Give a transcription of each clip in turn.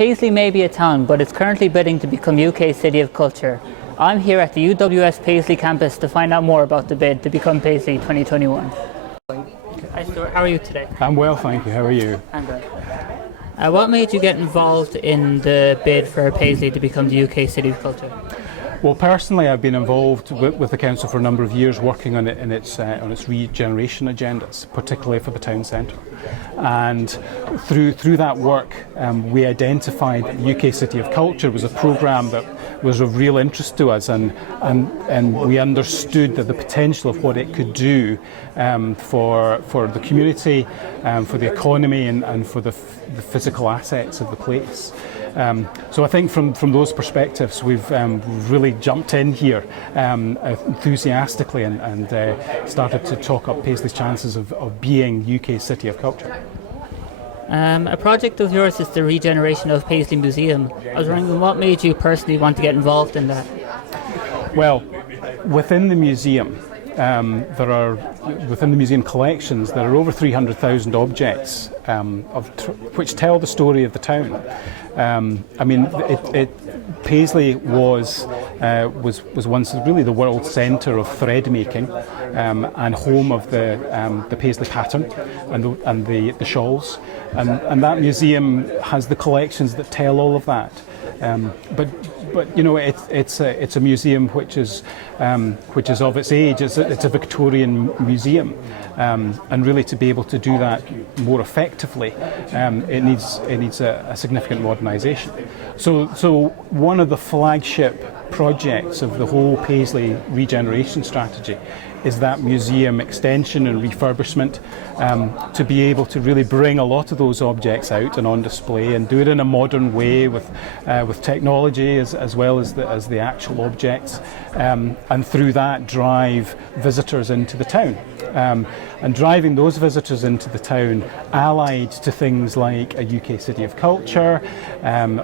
Paisley may be a town, but it's currently bidding to become UK City of Culture. I'm here at the UWS Paisley campus to find out more about the bid to become Paisley 2021. Hi Stuart, how are you today? I'm well, thank you. How are you? I'm good. What made you get involved in the bid for Paisley to become the UK City of Culture? Well, personally, I've been involved with the council for a number of years, working on it in its regeneration agendas, particularly for the town centre. And through that work, we identified UK City of Culture was a programme that was of real interest to us, and we understood that the potential of what it could do for the community, for the economy, and for the physical assets of the place. So I think from those perspectives, we've really jumped in here enthusiastically and started to talk up Paisley's chances of being UK City of Culture. A project of yours is the regeneration of Paisley Museum. I was wondering what made you personally want to get involved in that? Well, within the museum, within the museum collections, there are over 300,000 objects which tell the story of the town. Paisley was once really the world centre of thread making and home of the Paisley pattern and the shawls, and that museum has the collections that tell all of that. But you know, it's a museum which is of its age. It's a Victorian museum, and really to be able to do that more effectively, it needs a significant modernisation. So one of the flagship projects of the whole Paisley regeneration strategy is that museum extension and refurbishment, to be able to really bring a lot of those objects out and on display and do it in a modern way with technology as well as the actual objects, and through that drive visitors into the town. And driving those visitors into the town, allied to things like a UK City of Culture, and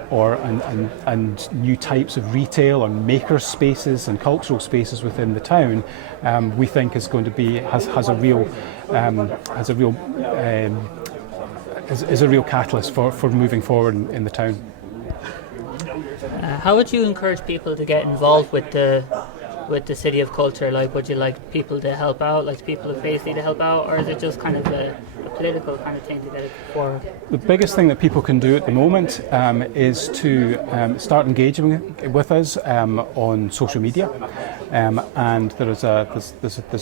new types of retail or maker spaces and cultural spaces within the town, we think is going to be has a real catalyst for moving forward in the town. How would you encourage people to get involved with the City of Culture? Like, would you like people to help out, like people of Paisley to help out, or is it just kind of a political kind of thing to get it forward? The biggest thing that people can do at the moment is to start engaging with us on social media, and there's a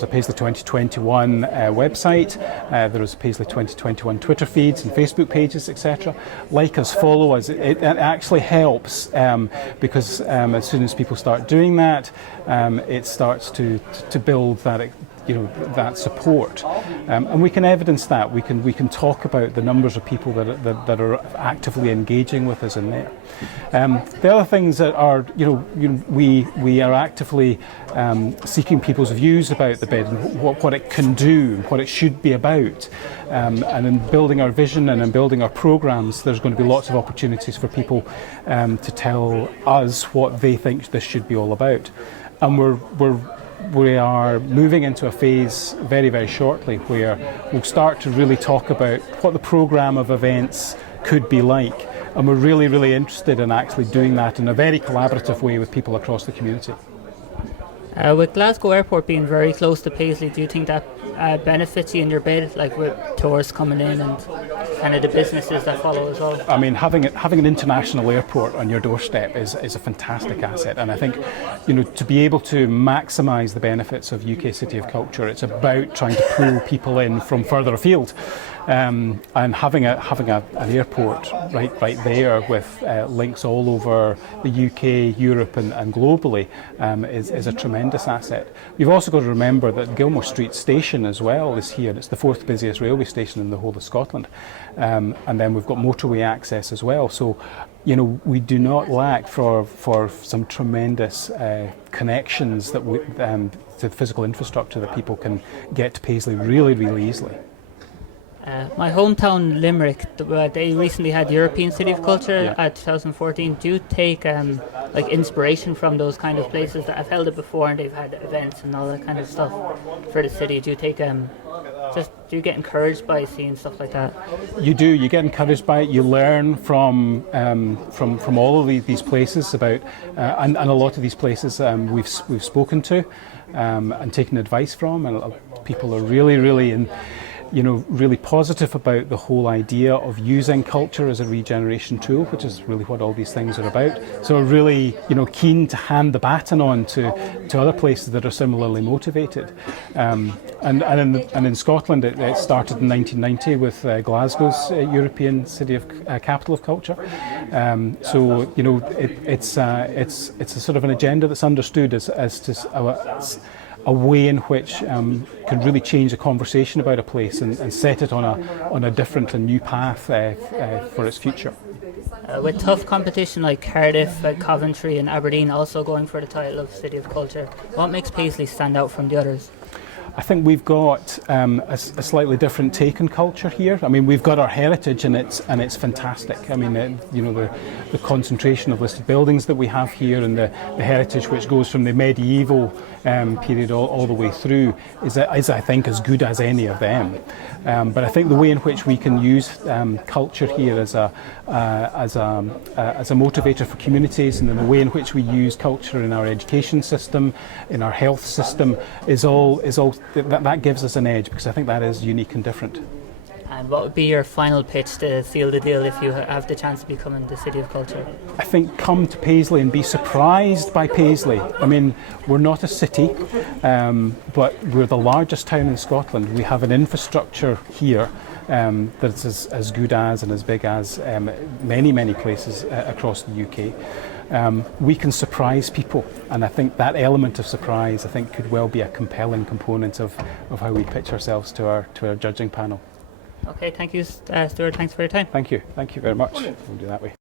Paisley 2021 website. There is Paisley 2021 Twitter feeds and Facebook pages, etc. Like us, follow us. It actually helps because as soon as people start doing that, it starts to build that, that support, and we can evidence that. We can talk about the numbers of people that are actively engaging with us in there. The other things that are, we are actively seeking people's views about the bid and what it can do, what it should be about, and in building our vision and in building our programmes, there's going to be lots of opportunities for people to tell us what they think this should be all about. And we are moving into a phase very, very shortly where we'll start to really talk about what the programme of events could be like. And we're really, really interested in actually doing that in a very collaborative way with people across the community. With Glasgow Airport being very close to Paisley, do you think that benefits you in your bid, like with tourists coming in and kind of the businesses that follow as well? I mean, having an international airport on your doorstep is a fantastic asset, and I think, to be able to maximise the benefits of UK City of Culture, it's about trying to pull people in from further afield. And having an airport right there with links all over the UK, Europe, and globally is a tremendous asset. You've also got to remember that Gilmore Street Station as well is here. It's the fourth busiest railway station in the whole of Scotland, and then we've got motorway access as well. So, we do not lack for some tremendous connections that to physical infrastructure that people can get to Paisley really, really easily. My hometown Limerick, they recently had European City of Culture at 2014. Do you take inspiration from those kind of places that have held it before and they've had events and all that kind of stuff for the city? Do you take Just do you get encouraged by seeing stuff like that? You do. You get encouraged by it. You learn from all of these places about, and a lot of these places we've spoken to and taken advice from, and people are really really positive about the whole idea of using culture as a regeneration tool, which is really what all these things are about. So we're really keen to hand the baton on to other places that are similarly motivated. And in Scotland it started in 1990 with Glasgow's European City of Capital of Culture. So it's a sort of an agenda that's understood as to a way in which can really change the conversation about a place and set it on a different and new path for its future. With tough competition like Cardiff, Coventry and Aberdeen also going for the title of City of Culture, what makes Paisley stand out from the others? I think we've got a slightly different take on culture here. I mean, we've got our heritage and it's fantastic. I mean, the concentration of listed buildings that we have here and the heritage which goes from the medieval period all the way through is I think as good as any of them. But I think the way in which we can use culture here as a motivator for communities, and then the way in which we use culture in our education system, in our health system, is all that gives us an edge, because I think that is unique and different. And what would be your final pitch to seal the deal if you have the chance of becoming the City of Culture? I think come to Paisley and be surprised by Paisley. I mean, we're not a city, but we're the largest town in Scotland. We have an infrastructure here that's as good as and as big as many places across the UK. We can surprise people, and I think that element of surprise could well be a compelling component of how we pitch ourselves to our judging panel. Okay, thank you, Stuart. Thanks for your time. Thank you very much. We'll do that way.